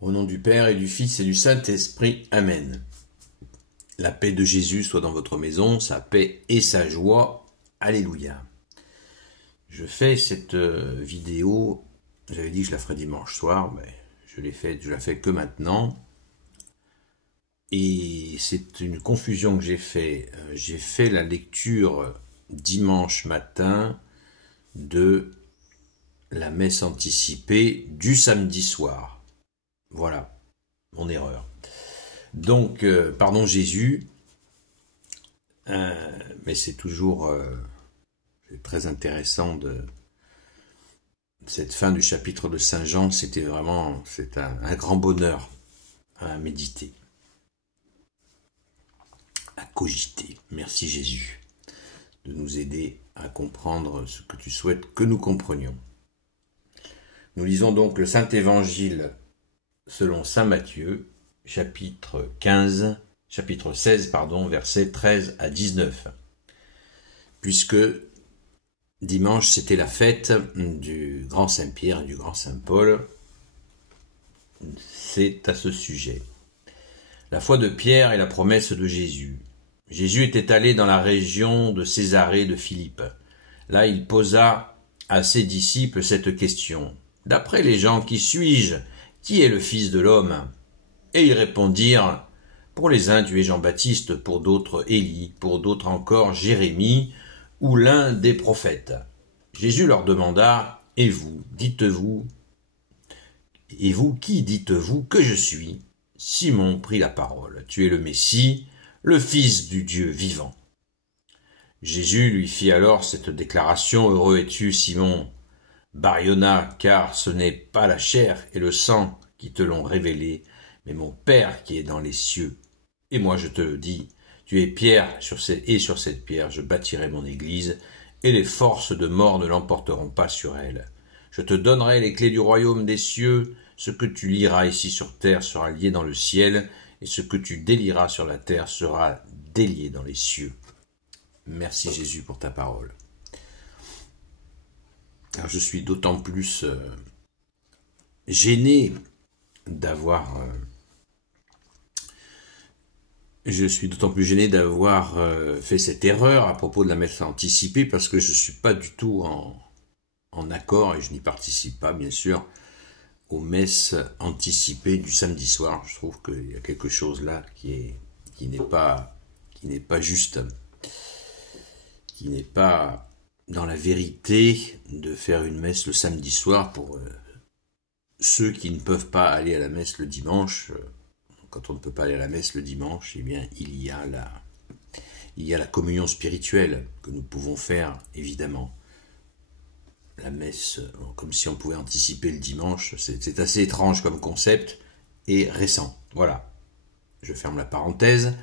Au nom du Père et du Fils et du Saint-Esprit. Amen. La paix de Jésus soit dans votre maison, sa paix et sa joie. Alléluia. Je fais cette vidéo, j'avais dit que je la ferais dimanche soir, mais je la fais que maintenant. Et c'est une confusion que j'ai fait. J'ai fait la lecture dimanche matin de la messe anticipée du samedi soir. Voilà, mon erreur. Donc, pardon Jésus, mais c'est toujours très intéressant de cette fin du chapitre de Saint Jean. C'est un grand bonheur à méditer, à cogiter. Merci Jésus de nous aider à comprendre ce que tu souhaites que nous comprenions. Nous lisons donc le Saint Évangile selon saint Matthieu, chapitre 16, versets 13 à 19. Puisque dimanche, c'était la fête du grand Saint-Pierre et du grand Saint-Paul, c'est à ce sujet. La foi de Pierre et la promesse de Jésus. Jésus était allé dans la région de Césarée de Philippe. Là, il posa à ses disciples cette question. « D'après les gens, qui suis-je ? Qui est le Fils de l'homme » Et ils répondirent, « Pour les uns, tu es Jean-Baptiste, pour d'autres Élie, pour d'autres encore Jérémie, ou l'un des prophètes. » Jésus leur demanda, « Et vous, qui dites-vous que je suis ?» Simon prit la parole, « Tu es le Messie, le Fils du Dieu vivant. » Jésus lui fit alors cette déclaration, « Heureux es-tu, Simon, Bar-Yona, car ce n'est pas la chair et le sang qui te l'ont révélé, mais mon Père qui est dans les cieux. Et moi je te le dis, tu es pierre, et sur cette pierre je bâtirai mon église, et les forces de mort ne l'emporteront pas sur elle. Je te donnerai les clés du royaume des cieux, ce que tu lieras ici sur terre sera lié dans le ciel, et ce que tu délieras sur la terre sera délié dans les cieux. » Merci Jésus pour ta parole. Alors je suis d'autant plus gêné d'avoir fait cette erreur à propos de la messe anticipée, parce que je ne suis pas du tout en accord, et je n'y participe pas bien sûr, aux messes anticipées du samedi soir. Je trouve qu'il y a quelque chose là qui n'est pas juste, qui n'est pas dans la vérité de faire une messe le samedi soir pour ceux qui ne peuvent pas aller à la messe le dimanche. Quand on ne peut pas aller à la messe le dimanche, eh bien il y a la communion spirituelle que nous pouvons faire, évidemment. La messe, comme si on pouvait anticiper le dimanche, c'est assez étrange comme concept et récent. Voilà, je ferme la parenthèse.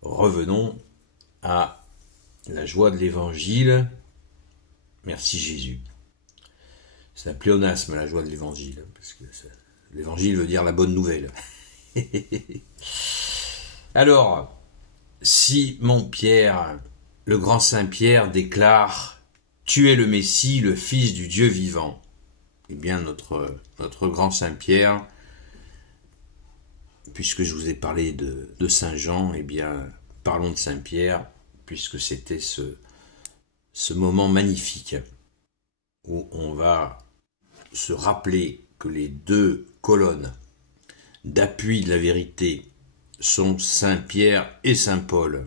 Revenons à la joie de l'Évangile. Merci Jésus. C'est un pléonasme, la joie de l'Évangile, parce que l'Évangile veut dire la bonne nouvelle. Alors, Simon Pierre, le grand Saint-Pierre, déclare « Tu es le Messie, le Fils du Dieu vivant ». Eh bien, notre grand Saint-Pierre, puisque je vous ai parlé de Saint Jean, eh bien, parlons de Saint-Pierre, puisque c'était ce moment magnifique où on va se rappeler que les deux colonnes d'appui de la vérité sont Saint Pierre et Saint Paul.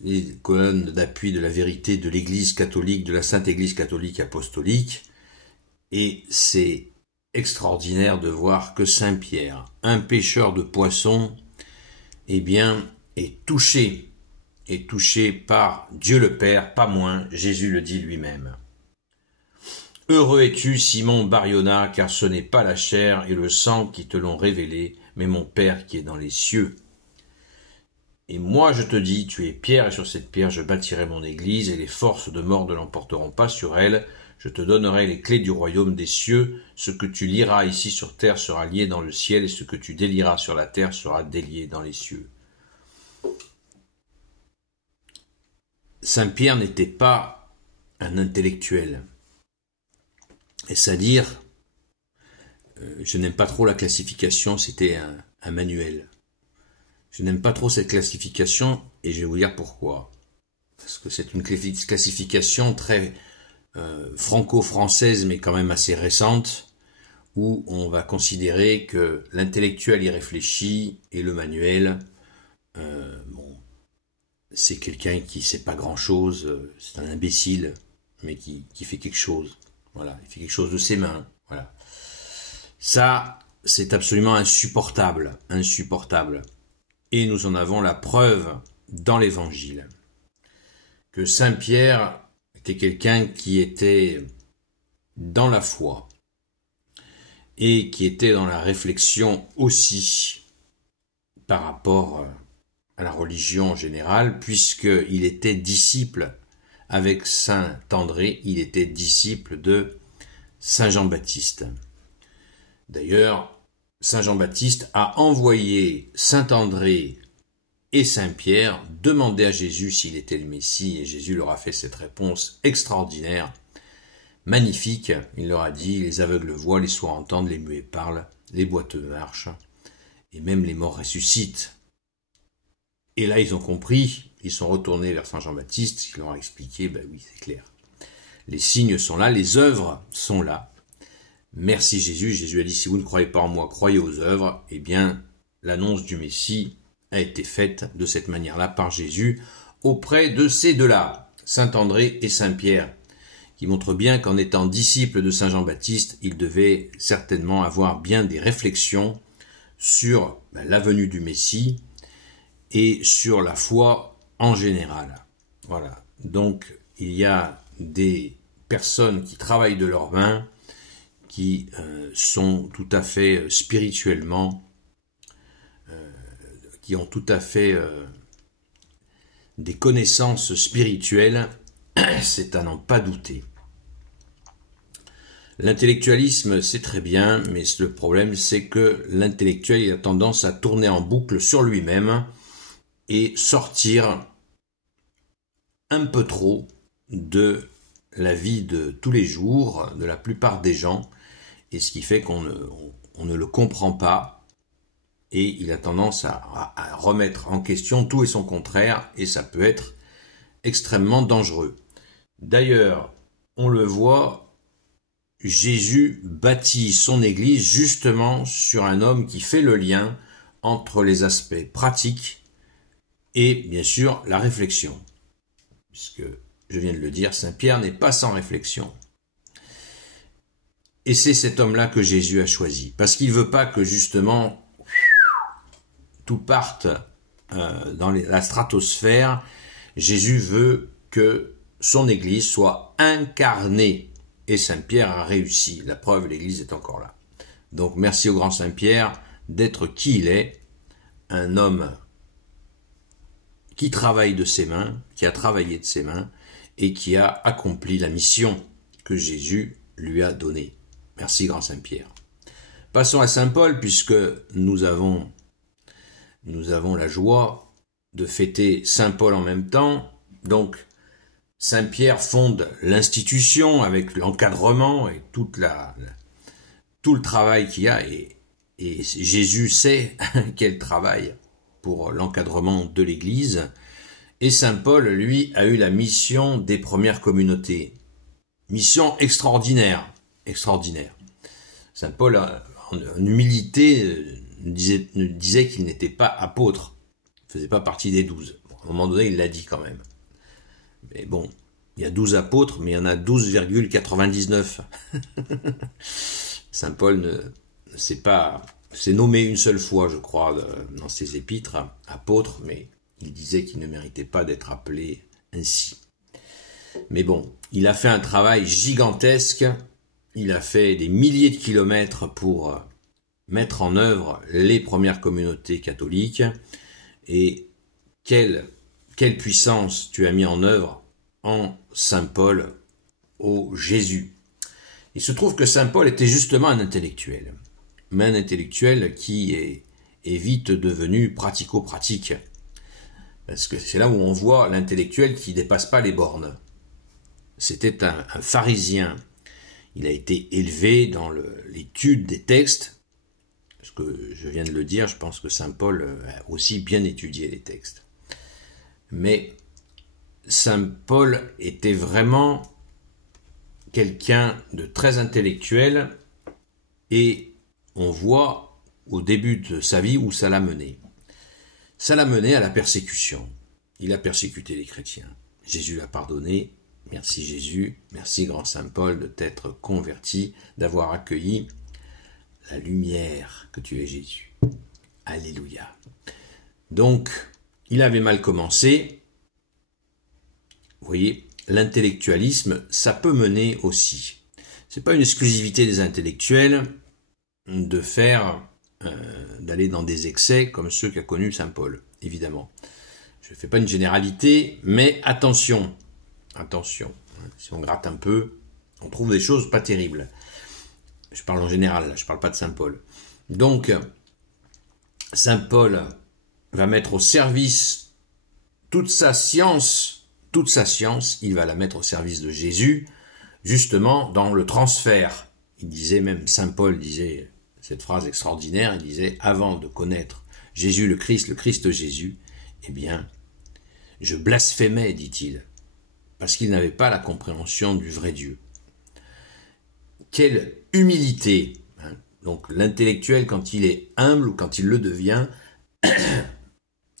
Les colonnes d'appui de la vérité de l'Église catholique, de la Sainte Église catholique apostolique. Et c'est extraordinaire de voir que Saint Pierre, un pêcheur de poissons, eh bien, est touché par Dieu le Père, pas moins, Jésus le dit lui-même. « Heureux es-tu, Simon Bar-Yona, car ce n'est pas la chair et le sang qui te l'ont révélé, mais mon Père qui est dans les cieux. Et moi je te dis, tu es pierre, et sur cette pierre je bâtirai mon église, et les forces de mort ne l'emporteront pas sur elle. Je te donnerai les clés du royaume des cieux. Ce que tu lieras ici sur terre sera lié dans le ciel, et ce que tu délieras sur la terre sera délié dans les cieux. » Saint Pierre n'était pas un intellectuel. C'est-à-dire, je n'aime pas trop la classification, c'était un manuel. Je n'aime pas trop cette classification et je vais vous dire pourquoi. Parce que c'est une classification très franco-française mais quand même assez récente, où on va considérer que l'intellectuel y réfléchit et le manuel, c'est quelqu'un qui sait pas grand-chose, c'est un imbécile, mais qui fait quelque chose. Voilà, il fait quelque chose de ses mains. Voilà. Ça, c'est absolument insupportable, insupportable. Et nous en avons la preuve dans l'Évangile. Que Saint Pierre était quelqu'un qui était dans la foi et qui était dans la réflexion aussi par rapport à la religion en général, puisqu'il était disciple avec Saint André, il était disciple de Saint Jean-Baptiste. D'ailleurs, Saint Jean-Baptiste a envoyé Saint André et Saint Pierre demander à Jésus s'il était le Messie, et Jésus leur a fait cette réponse extraordinaire, magnifique. Il leur a dit, les aveugles voient, les sourds entendent, les muets parlent, les boiteux marchent, et même les morts ressuscitent. Et là, ils ont compris, ils sont retournés vers Saint Jean-Baptiste, il leur a expliqué, ben oui, c'est clair. Les signes sont là, les œuvres sont là. Merci Jésus. Jésus a dit, si vous ne croyez pas en moi, croyez aux œuvres. Eh bien, l'annonce du Messie a été faite de cette manière-là par Jésus auprès de ces deux-là, Saint André et Saint Pierre, qui montrent bien qu'en étant disciples de Saint Jean-Baptiste, ils devaient certainement avoir bien des réflexions sur la venue du Messie et sur la foi en général. Voilà. Donc, il y a des personnes qui travaillent de leurs mains, qui sont tout à fait spirituellement, qui ont tout à fait des connaissances spirituelles, c'est à n'en pas douter. L'intellectualisme, c'est très bien, mais le problème, c'est que l'intellectuel il a tendance à tourner en boucle sur lui-même et sortir un peu trop de la vie de tous les jours, de la plupart des gens, et ce qui fait qu'on ne le comprend pas, et il a tendance à remettre en question tout et son contraire, et ça peut être extrêmement dangereux. D'ailleurs, on le voit, Jésus bâtit son Église justement sur un homme qui fait le lien entre les aspects pratiques et bien sûr la réflexion. Puisque, je viens de le dire, Saint Pierre n'est pas sans réflexion. Et c'est cet homme-là que Jésus a choisi, parce qu'il ne veut pas que justement tout parte dans la stratosphère. Jésus veut que son Église soit incarnée, et Saint Pierre a réussi. La preuve, l'Église est encore là. Donc merci au grand Saint Pierre d'être qui il est, un homme qui travaille de ses mains, qui a travaillé de ses mains, et qui a accompli la mission que Jésus lui a donnée. Merci, grand Saint-Pierre. Passons à Saint-Paul, puisque nous avons la joie de fêter Saint-Paul en même temps. Donc, Saint-Pierre fonde l'institution avec l'encadrement et tout le travail qu'il y a. Et Jésus sait quel travail pour l'encadrement de l'Église. Et Saint-Paul, lui, a eu la mission des premières communautés. Mission extraordinaire. Extraordinaire. Saint Paul, en humilité, disait qu'il n'était pas apôtre. Il ne faisait pas partie des 12. Bon, à un moment donné, il l'a dit quand même. Mais bon, il y a 12 apôtres, mais il y en a 12,99. Saint Paul s'est nommé une seule fois, je crois, dans ses épîtres, apôtre, mais il disait qu'il ne méritait pas d'être appelé ainsi. Mais bon, il a fait un travail gigantesque. Il a fait des milliers de kilomètres pour mettre en œuvre les premières communautés catholiques. Et quelle puissance tu as mis en œuvre en Saint Paul, ô Jésus. Il se trouve que Saint Paul était justement un intellectuel. Mais un intellectuel qui est vite devenu pratico-pratique. Parce que c'est là où on voit l'intellectuel qui ne dépasse pas les bornes. C'était un pharisien. Il a été élevé dans l'étude des textes. Parce que je viens de le dire, je pense que saint Paul a aussi bien étudié les textes. Mais saint Paul était vraiment quelqu'un de très intellectuel et on voit au début de sa vie où ça l'a mené. Ça l'a mené à la persécution. Il a persécuté les chrétiens. Jésus l'a pardonné. Merci Jésus, merci grand saint Paul de t'être converti, d'avoir accueilli la lumière que tu es Jésus. Alléluia. Donc, il avait mal commencé. Vous voyez, l'intellectualisme, ça peut mener aussi. C'est pas une exclusivité des intellectuels de faire, d'aller dans des excès comme ceux qu'a connus saint Paul, évidemment. Je ne fais pas une généralité, mais attention, attention. Si on gratte un peu, on trouve des choses pas terribles. Je parle en général, là, je ne parle pas de saint Paul. Donc, saint Paul va mettre au service toute sa science, il va la mettre au service de Jésus, justement dans le transfert. Il disait même, saint Paul disait cette phrase extraordinaire, il disait, avant de connaître Jésus le Christ Jésus, eh bien, je blasphémais, dit-il, parce qu'il n'avait pas la compréhension du vrai Dieu. Quelle humilité, hein. Donc l'intellectuel, quand il est humble ou quand il le devient,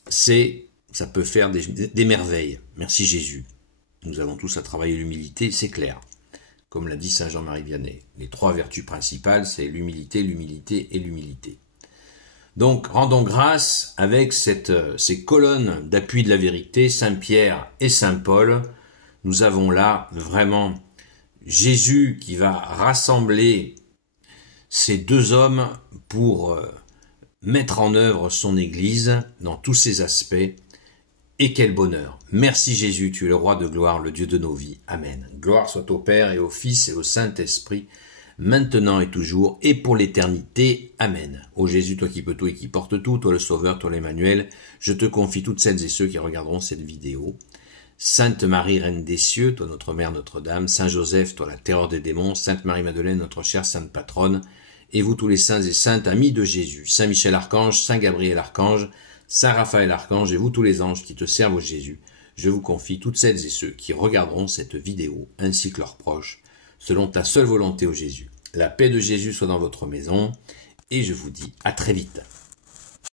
ça peut faire des merveilles. Merci Jésus. Nous avons tous à travailler l'humilité, c'est clair. Comme l'a dit saint Jean-Marie Vianney. Les 3 vertus principales, c'est l'humilité, l'humilité et l'humilité. Donc, rendons grâce avec ces colonnes d'appui de la vérité, saint Pierre et saint Paul. Nous avons là vraiment Jésus qui va rassembler ces 2 hommes pour mettre en œuvre son Église dans tous ses aspects. Et quel bonheur! Merci Jésus, tu es le roi de gloire, le Dieu de nos vies. Amen. Gloire soit au Père et au Fils et au Saint-Esprit, maintenant et toujours, et pour l'éternité. Amen. Ô Jésus, toi qui peux tout et qui portes tout, toi le Sauveur, toi l'Emmanuel, je te confie toutes celles et ceux qui regarderont cette vidéo. Sainte Marie, Reine des cieux, toi notre Mère Notre-Dame, Saint Joseph, toi la terreur des démons, Sainte Marie-Madeleine, notre chère Sainte Patronne, et vous tous les saints et saintes amis de Jésus, Saint Michel Archange, Saint Gabriel Archange, Saint Raphaël Archange et vous tous les anges qui te servent au Jésus, je vous confie toutes celles et ceux qui regarderont cette vidéo, ainsi que leurs proches, selon ta seule volonté, ô Jésus. La paix de Jésus soit dans votre maison, et je vous dis à très vite.